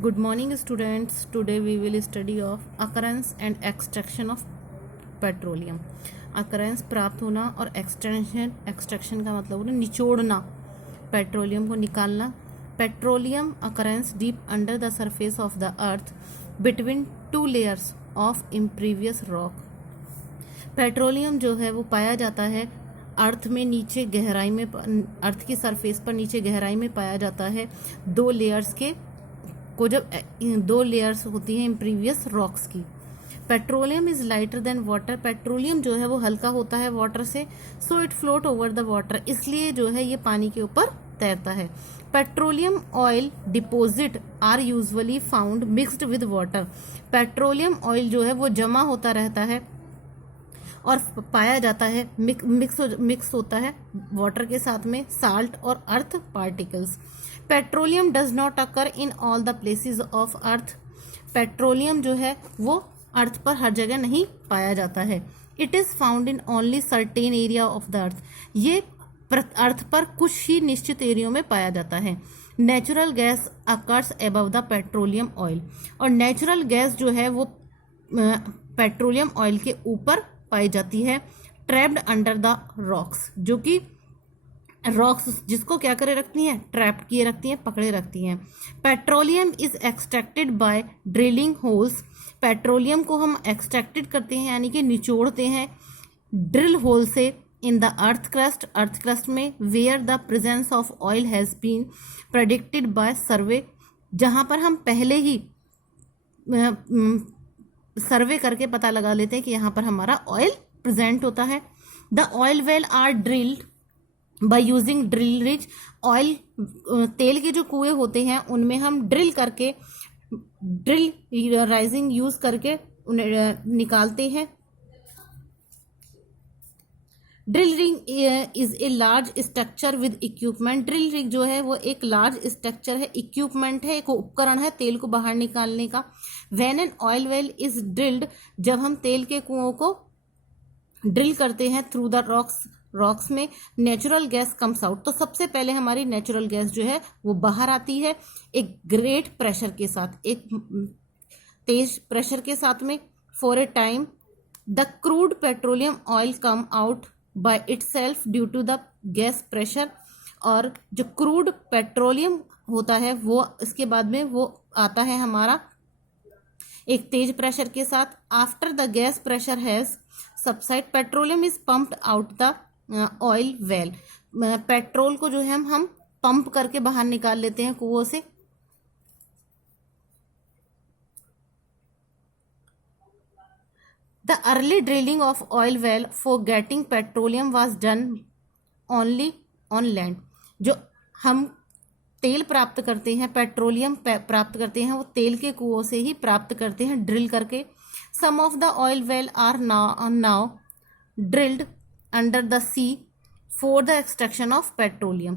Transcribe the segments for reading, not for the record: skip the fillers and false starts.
Good morning students. Today we will study of occurrence and extraction of petroleum. Occurrence प्राप्त होना और extraction का मतलब होता है निचोड़ना, पेट्रोलियम को निकालना. Petroleum occurrence deep under the surface of the earth between two layers of impervious rock. Petroleum जो है वो पाया जाता है अर्थ में नीचे गहराई में, अर्थ की सरफेस पर नीचे गहराई में पाया जाता है दो लेयर्स के को, जब दो लेयर्स होती हैं इम्प्रीवियस रॉक्स की. Petroleum is lighter than water. Petroleum जो है वो हल्का होता है वाटर से, so it float over the water, इसलिए जो है ये पानी के ऊपर तैरता है. Petroleum oil deposit are usually found mixed with water. Petroleum oil जो है वो जमा होता रहता है और पाया जाता है मिक्स होता है वाटर के साथ में साल्ट और earth particles. Petroleum does not occur in all the places of earth. Petroleum जो है वो अर्थ पर हर जगह नहीं पाया जाता है. It is found in only certain area of the earth. ये अर्थ पर कुछ ही निश्चित एरियो में पाया जाता है. Natural gas occurs above the petroleum oil. और नेचुरल गैस जो है वो पेट्रोलियम ऑयल के ऊपर पाई जाती है. ट्रैप्ड अंडर द रॉक्स, जो कि रॉक्स जिसको क्या करे रखती हैं, ट्रैप किए रखती हैं, पकड़े रखती हैं. Petroleum is extracted bye drilling holes. Petroleum को हम एक्सट्रैक्टेड करते हैं यानी कि निचोड़ते हैं ड्रिल होल से इन द अर्थ क्रस्ट में, where the presence of oil has been predicted by survey, जहां पर हम पहले ही सर्वे करके पता लगा लेते हैं कि यहाँ पर हमारा ऑयल प्रेजेंट होता है. The oil well are drilled by using drill rig. Oil तेल के जो कुएं होते हैं उनमें हम ड्रिल करके, ड्रिल राइजिंग यूज करके उन्हें निकालते हैं. Drill rig is a large structure with equipment. Drill rig जो है वो एक लार्ज स्ट्रक्चर है, इक्विपमेंट है, एक उपकरण है तेल को बाहर निकालने का. When an oil well is drilled, जब हम तेल के कुओं को ड्रिल करते हैं थ्रू द रॉक्स में, नेचुरल गैस कम्स आउट. तो सबसे पहले हमारी नेचुरल गैस जो है वो बाहर आती है एक ग्रेट प्रेशर के साथ, एक तेज प्रेशर के साथ में. For a time the crude petroleum oil come out by itself due to the gas pressure. और जो क्रूड पेट्रोलियम होता है वो इसके बाद में वो आता है हमारा एक तेज प्रेशर के साथ. After the gas pressure has subside, petroleum is pumped out the oil well. Petrol को जो है हम पंप करके बाहर निकाल लेते हैं कुओं से. The early drilling of oil well for getting petroleum was done only on land. जो हम तेल प्राप्त करते हैं, पेट्रोलियम प्राप्त करते हैं, वो तेल के कुओं से ही प्राप्त करते हैं ड्रिल करके. Some of the oil well are now drilled under the sea for the extraction of petroleum.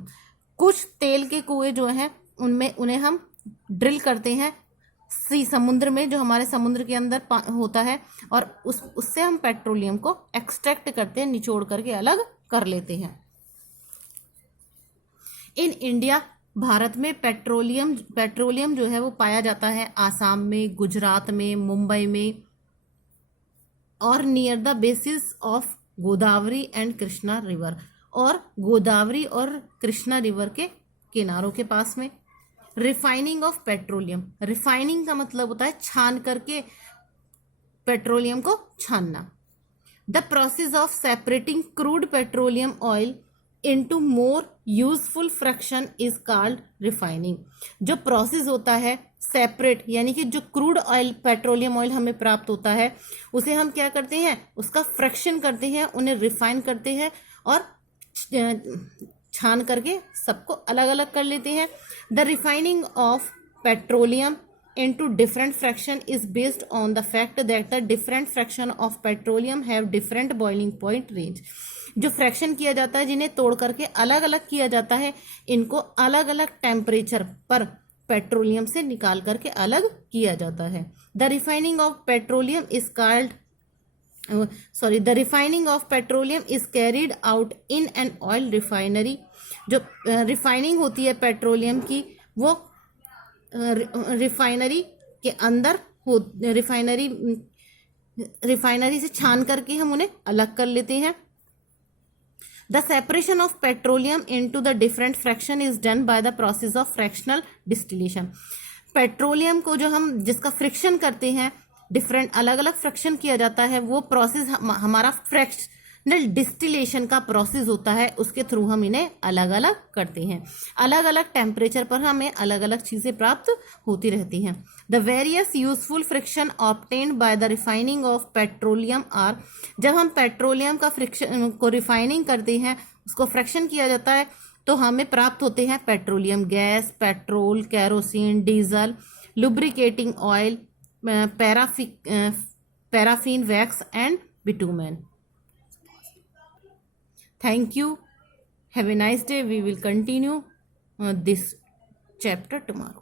कुछ तेल के कुएं जो हैं उन्हें हम ड्रिल करते हैं समुद्र में, जो हमारे समुद्र के अंदर होता है, और उससे हम पेट्रोलियम को एक्सट्रैक्ट करते हैं, निचोड़ करके अलग कर लेते हैं. इन इंडिया, भारत में पेट्रोलियम जो है वो पाया जाता है आसाम में, गुजरात में, मुंबई में, और near the basis of Godavari and Krishna river, और गोदावरी और कृष्णा रिवर के किनारों के पास में. Refining of petroleum. रिफाइनिंग का मतलब होता है छान करके पेट्रोलियम को छानना. The process of separating crude petroleum oil into more useful fraction is called refining. जो प्रोसेस होता है सेपरेट, यानी कि जो क्रूड ऑयल पेट्रोलियम ऑयल हमें प्राप्त होता है उसे हम क्या करते हैं, उसका फ्रैक्शन करते हैं, उन्हें रिफाइन करते हैं और छान करके सबको अलग अलग कर लेते हैं. The refining of petroleum into different fraction is based on the fact that the different fraction of petroleum have different boiling point range. जो फ्रैक्शन किया जाता है, जिन्हें तोड़ करके अलग अलग किया जाता है, इनको अलग अलग टेम्परेचर पर पेट्रोलियम से निकाल करके अलग किया जाता है. The refining of petroleum is carried out in an oil refinery. जो रिफाइनिंग होती है पेट्रोलियम की, वो रिफाइनरी के अंदर हो, रिफाइनरी से छान करके हम उन्हें अलग कर लेते हैं। The separation of petroleum into the different fraction is done by the process of fractional distillation. Petroleum को जो हम जिसका फ्रिक्शन करते हैं, डिफरेंट अलग अलग फ्रैक्शन किया जाता है, वो प्रोसेस हमारा फ्रैक्शनल डिस्टिलेशन का प्रोसेस होता है। उसके थ्रू हम इन्हें अलग अलग करते हैं। अलग अलग टेम्परेचर पर हमें अलग अलग चीज़ें प्राप्त होती रहती हैं। The various useful fraction obtained by the refining of petroleum are, जब हम पेट्रोलियम का फ्रिक्शन को रिफाइनिंग करते हैं, उसको फ्रैक्शन किया जाता है, तो हमें प्राप्त होते हैं petroleum gas, petrol, kerosene, diesel, lubricating oil, paraffin wax and bitumen. Thank you. Have a nice day. We will continue this chapter tomorrow.